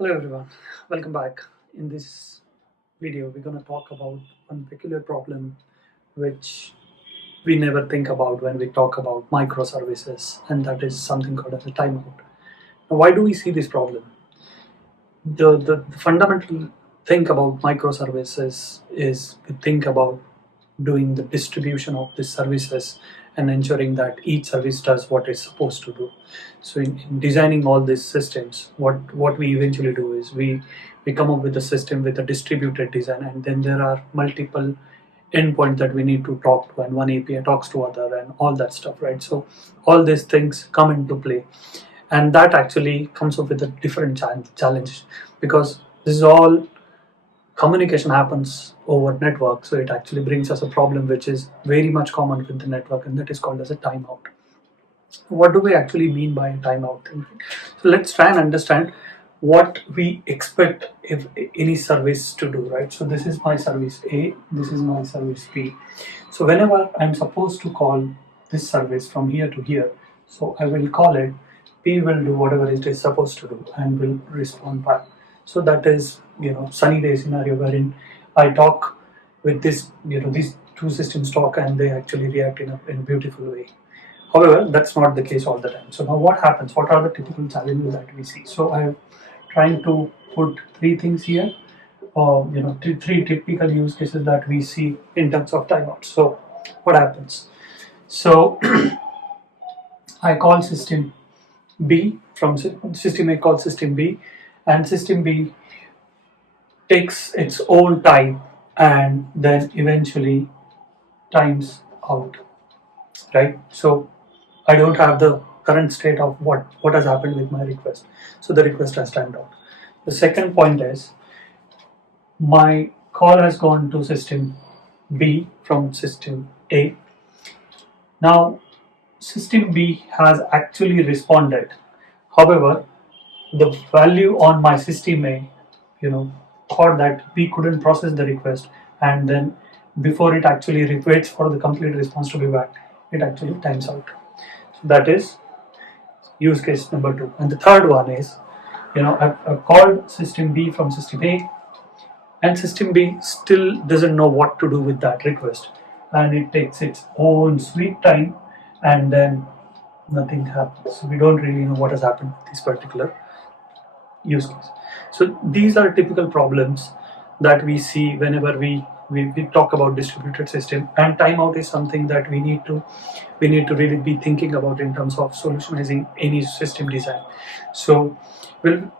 Hello everyone, welcome back. In this video, we're going to talk about one peculiar problem which we never think about when we talk about microservices, and that is something called as a timeout. Now, why do we see this problem? The fundamental thing about microservices is we think about doing the distribution of these services and ensuring that each service does what it's supposed to do. So in designing all these systems, what we eventually do is we come up with a system with a distributed design, and then there are multiple endpoints that we need to talk to, and one API talks to other and all that stuff, right? So all these things come into play, and that actually comes up with a different challenge, because this is all communication happens over network, so it actually brings us a problem which is very much common with the network, and that is called as a timeout. What do we actually mean by a timeout thing? So let's try and understand what we expect if any service to do, right? So this is my service A, this is my service B. So whenever I'm supposed to call this service from here to here, so I will call it, P will do whatever it is supposed to do and will respond back. So that is, sunny day scenario wherein I talk with this, these two systems talk and they actually react in a beautiful way. However, that's not the case all the time. So now what happens? What are the typical challenges that we see? So I'm trying to put three things here, three typical use cases that we see in terms of timeouts. So what happens? So I call system B from system A calls system B, and system B takes its own time and then eventually times out, right? So I don't have the current state of what has happened with my request. So the request has timed out. The second point is my call has gone to system B from system A. Now system B has actually responded. However, the value on my system A, thought that B couldn't process the request, and then before it actually waits for the complete response to be back, it actually times out. So that is use case number two. And the third one is, I've called system B from system A, and system B still doesn't know what to do with that request, and it takes its own sweet time, and then nothing happens. So we don't really know what has happened with this particular use case. So these are typical problems that we see whenever we talk about distributed system, and timeout is something that we need to really be thinking about in terms of solutionizing any system design. So we'll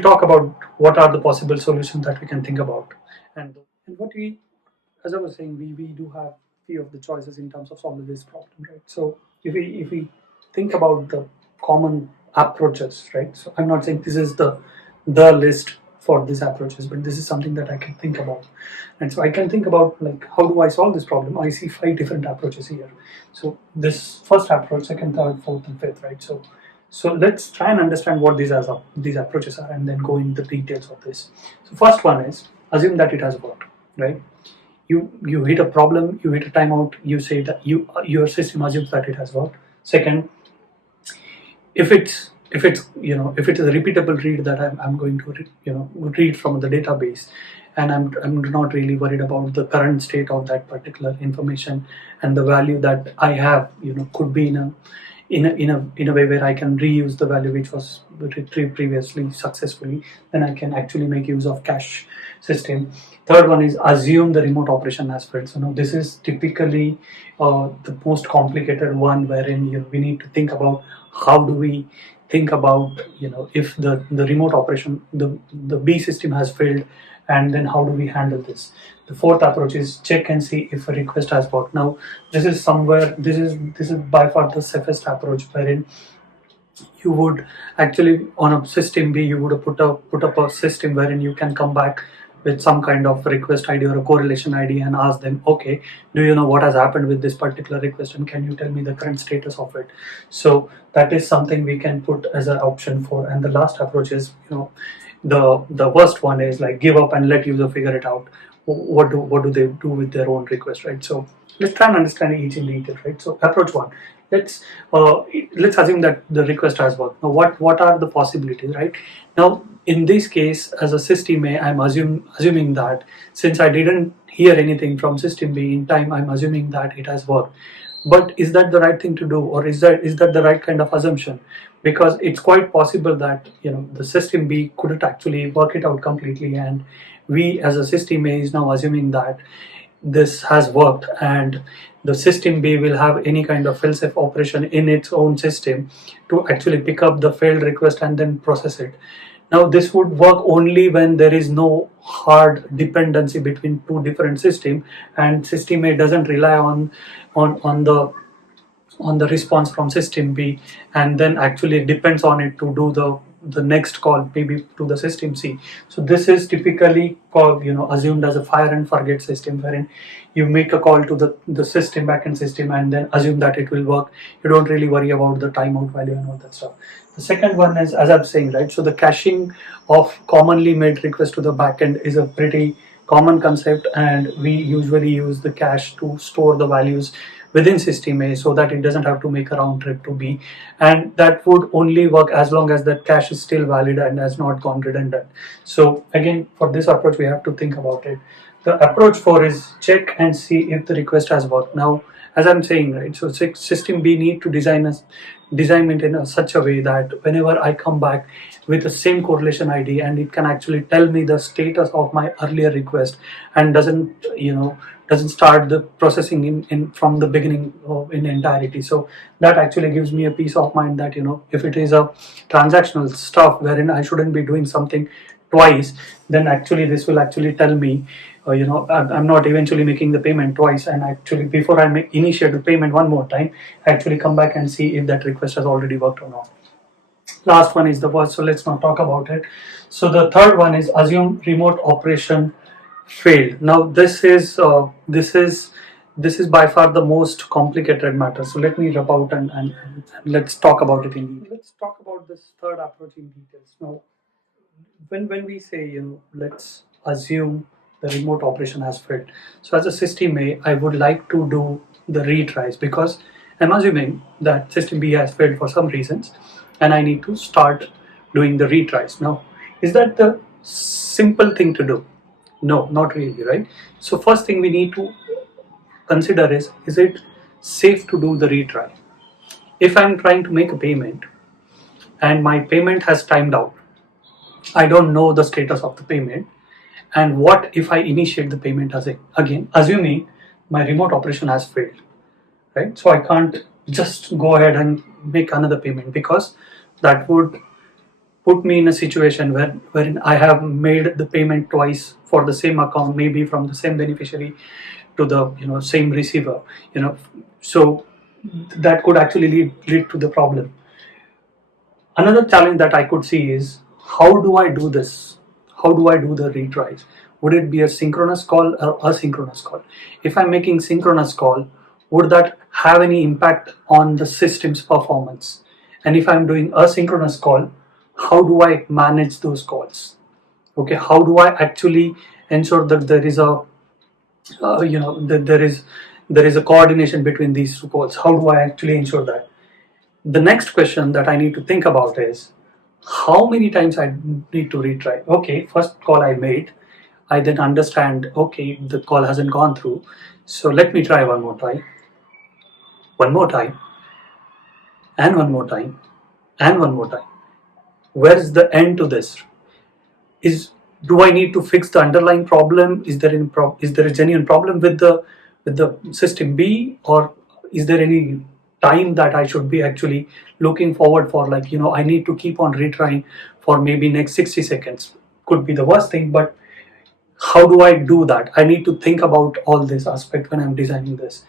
talk about what are the possible solutions that we can think about, and what we, as I was saying, we do have few of the choices in terms of solving this problem, right? So if we think about the common approaches, right? So I'm not saying this is the list for these approaches, but this is something that I can think about. And so I can think about, like, how do I solve this problem? I see 5 different approaches here. So this first approach, second, third, fourth, and fifth, right? So let's try and understand what these approaches are, and then go into the details of this. So first one is assume that it has worked, right? You hit a problem, you hit a timeout, you say that your system assumes that it has worked. Second, if it's a repeatable read that I'm going to read from the database, and I'm not really worried about the current state of that particular information, and the value that I have could be in a way where I can reuse the value which was retrieved previously successfully, then I can actually make use of cache system. Third one is assume the remote operation has failed. So now this is typically the most complicated one, wherein we need to think about how do we think about if the remote operation, the B system has failed, and then how do we handle this. The fourth approach is check and see if a request has worked. Now this is by far the safest approach, wherein you would actually, on a system B, you would put up a system wherein you can come back with some kind of request ID or a correlation ID and ask them, okay, do you know what has happened with this particular request, and can you tell me the current status of it? So that is something we can put as an option for. And the last approach is, the worst one is like give up and let user figure it out. What do they do with their own request, right? So let's try and understand each in detail, right? So approach one, let's let's assume that the request has worked. Now what are the possibilities, right? Now in this case, as a system A, I'm assuming that since I didn't hear anything from system B in time, I'm assuming that it has worked. But is that the right thing to do, or is that the right kind of assumption? Because it's quite possible that the system B couldn't actually work it out completely, and we as a system A is now assuming that this has worked, and the system B will have any kind of fail-safe operation in its own system to actually pick up the failed request and then process it. Now this would work only when there is no hard dependency between two different systems, and system A doesn't rely on the response from system B, and then actually depends on it to do the next call, maybe to the system C. So this is typically called, assumed as a fire and forget system, wherein you make a call to the system, backend system, and then assume that it will work. You don't really worry about the timeout value and all that stuff. The second one is, as I'm saying, right, so the caching of commonly made requests to the backend is a pretty common concept, and we usually use the cache to store the values within system A so that it doesn't have to make a round trip to B, and that would only work as long as that cache is still valid and has not gone redundant. So again, for this approach we have to think about it. The approach 4 is check and see if the request has worked. Now as I'm saying, right, so system B need to design it in such a way that whenever I come back with the same correlation ID, and it can actually tell me the status of my earlier request, and doesn't start the processing in from the beginning in entirety. So that actually gives me a peace of mind that if it is a transactional stuff wherein I shouldn't be doing something twice, then actually this will actually tell me I'm not eventually making the payment twice, and actually before I initiate the payment one more time, I actually come back and see if that request has already worked or not. Last one is the worst, so let's not talk about it. So the third one is assume remote operation failed. Now this is by far the most complicated matter. So let me rub out and let's talk about it in detail. Let's talk about this third approach in details. Now when we say let's assume the remote operation has failed, so as a system A I would like to do the retries, because I'm assuming that system B has failed for some reasons, and I need to start doing the retries. Now is that the simple thing to do? No, not really, right? So first thing we need to consider is it safe to do the retry? If I'm trying to make a payment and my payment has timed out, I don't know the status of the payment, and what if I initiate the payment again, assuming my remote operation has failed, right? So I can't just go ahead and make another payment, because that would put me in a situation wherein I have made the payment twice for the same account, maybe from the same beneficiary to the same receiver. So that could actually lead to the problem. Another challenge that I could see is, how do I do this? How do I do the retries? Would it be a synchronous call or asynchronous call? If I'm making synchronous call, would that have any impact on the system's performance? And if I'm doing asynchronous call, how do I manage those calls? Okay, how do I actually ensure that there is a that there is a coordination between these two calls? How do I actually ensure that? The next question that I need to think about is, how many times I need to retry. Okay, first call I made, I then understand, okay, the call hasn't gone through, so let me try one more time, and one more time, and one more time. Where is the end to this? Do I need to fix the underlying problem? Is there a genuine problem with the system B, or is there any time that I should be actually looking forward for? Like, I need to keep on retrying for maybe next 60 seconds. Could be the worst thing, but how do I do that? I need to think about all this aspect when I'm designing this.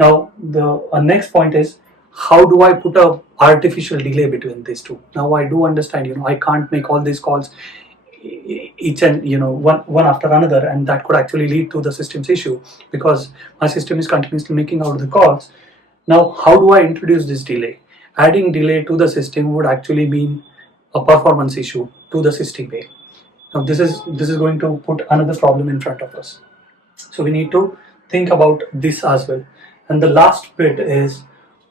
Now the next point is, how do I put a artificial delay between these two? Now I do understand, I can't make all these calls each and one after another, and that could actually lead to the system's issue, because my system is continuously making out the calls. Now how do I introduce this delay? Adding delay to the system would actually mean a performance issue to the system A. Now this is going to put another problem in front of us, so we need to think about this as well. And the last bit is,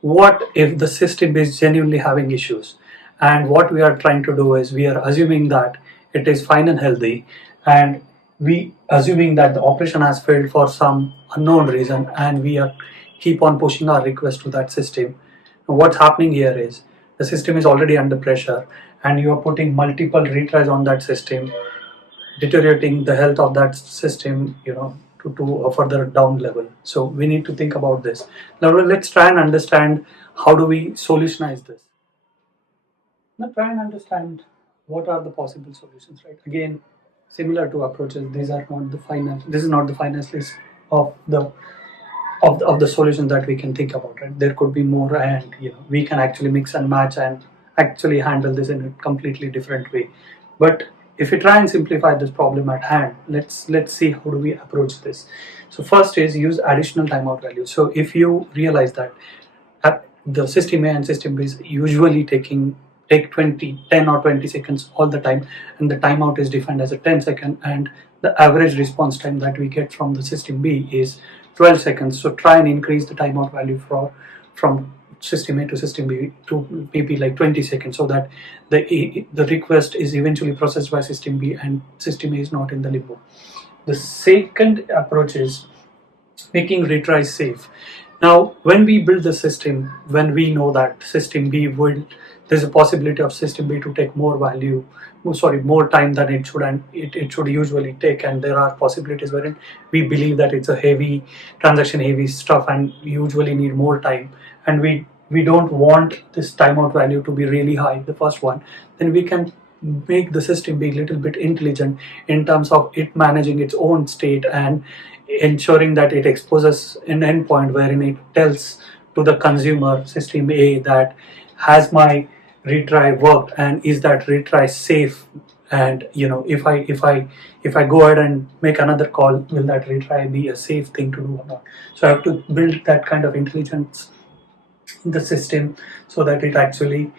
what if the system is genuinely having issues? And what we are trying to do is we are assuming that it is fine and healthy, and we assuming that the operation has failed for some unknown reason, and we are keep on pushing our request to that system. Now, what's happening here is the system is already under pressure, and you are putting multiple retries on that system, deteriorating the health of that system, to a further down level. So we need to think about this. Now let's try and understand how do we solutionize this. Now try and understand what are the possible solutions, right? Again, similar to approaches, these are not the final. This is not the finance list of the solutions that we can think about, right? There could be more, and we can actually mix and match and actually handle this in a completely different way. But if we try and simplify this problem at hand, let's see how do we approach this. So first is use additional timeout values. So if you realize that the system A and system B is usually take 10 or 20 seconds all the time, and the timeout is defined as a 10-second, and the average response time that we get from the system B is 12 seconds. So try and increase the timeout value from system A to system B to maybe like 20 seconds, so that the request is eventually processed by system B and system A is not in the limbo. The second approach is making retries safe. Now, when we build the system, when we know that system B will, there's a possibility of system B to take more time than it should, and it should usually take, and there are possibilities wherein we believe that it's a heavy transaction, heavy stuff, and usually need more time, and we don't want this timeout value to be really high, the first one. Then we can make the system be a little bit intelligent in terms of it managing its own state and ensuring that it exposes an endpoint wherein it tells to the consumer system A that has my retry worked, and is that retry safe, and if I go ahead and make another call, will that retry be a safe thing to do or not? So I have to build that kind of intelligence in the system so that it actually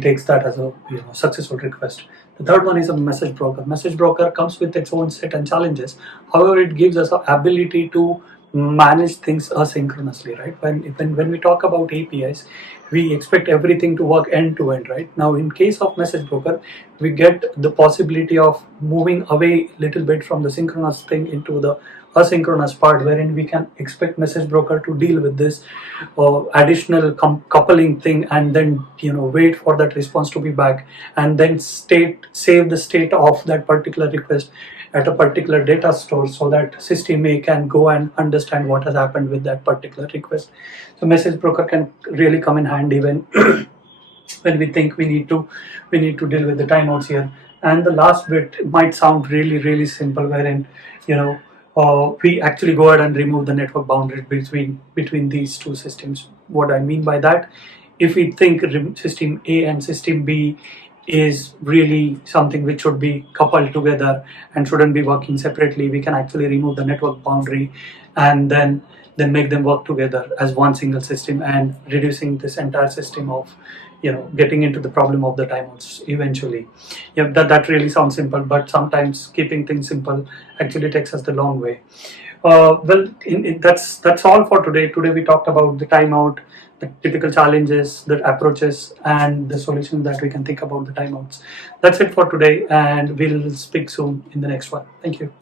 takes that as a successful request. The third one is a message broker. Message broker comes with its own set and challenges. However, it gives us the ability to manage things asynchronously, right? When we talk about APIs, we expect everything to work end to end, right? Now, in case of message broker, we get the possibility of moving away a little bit from the synchronous thing into the asynchronous part, wherein we can expect message broker to deal with this additional coupling thing, and then wait for that response to be back, and then save the state of that particular request at a particular data store, so that system A can go and understand what has happened with that particular request. So message broker can really come in handy when when we think we need to deal with the timeouts here. And the last bit might sound really simple, wherein we actually go ahead and remove the network boundary between these two systems. What I mean by that, if we think system A and system B is really something which should be coupled together and shouldn't be working separately, we can actually remove the network boundary and then make them work together as one single system, and reducing this entire system of getting into the problem of the timeouts eventually. Yeah, that really sounds simple, but sometimes keeping things simple actually takes us the long way. That's all for today. Today we talked about the timeout, the typical challenges, the approaches, and the solutions that we can think about the timeouts. That's it for today, and we'll speak soon in the next one. Thank you.